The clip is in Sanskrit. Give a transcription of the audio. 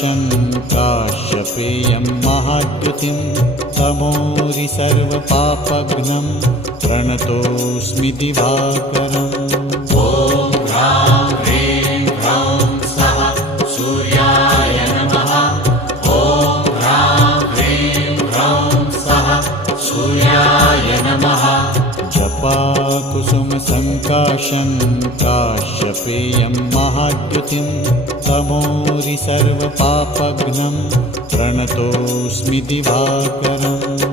सङ्काशं काश्यपेयं महाद्युतिं तमोरि सर्वपापघ्नं प्रणतोऽस्मि दिवाकरम्। ॐ ह्रां ह्रीं ह्रौं स्वः सूर्याय नमः। ॐ ह्रां ह्रीं ह्रौं स्वः सूर्याय नमः। जपाकुसुमसङ्काशं काश्यपेयं महाद्युतिं तमोरि सर्वपापघ्नं प्रणतोऽस्मि दिवाकरम्।